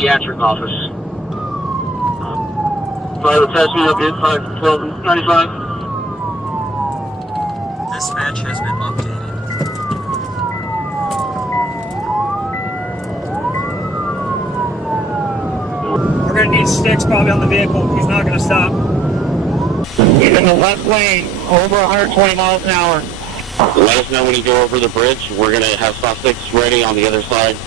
Pediatric office. Private test me up in 51295. Dispatch has been updated. We're gonna need sticks probably on the vehicle. He's not gonna stop. He's in the left lane, over 120 miles an hour. Let us know when you go over the bridge. We're gonna have stop sticks ready on the other side,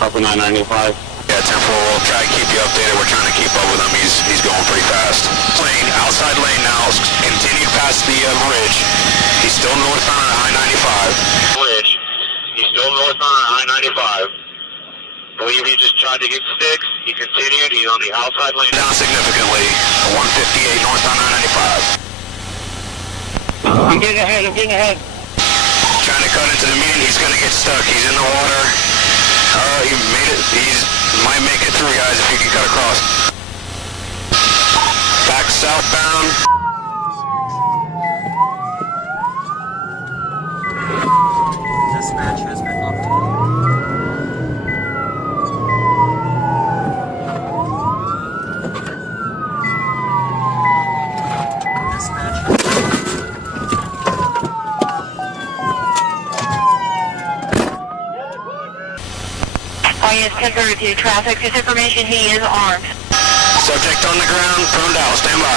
upper 995. Yeah, 10-4, we'll try to keep you updated. We're trying to keep up with him. He's going pretty fast. Lane, outside lane now, continued past the bridge. He's still northbound on I-95. Bridge. He's still northbound on I-95. Believe he just tried to get sticks. He continued. He's on the outside lane. Down significantly. 158 northbound I-95. I'm getting ahead. Trying to cut into the median. He's going to get stuck. He's in the water. He made it. Might make it through, guys, if you can cut across. Back southbound. Dispatch has been updated. Dispatch has been Oh yes, 1032 traffic. This information, he is armed. Subject on the ground, prone down. Stand by.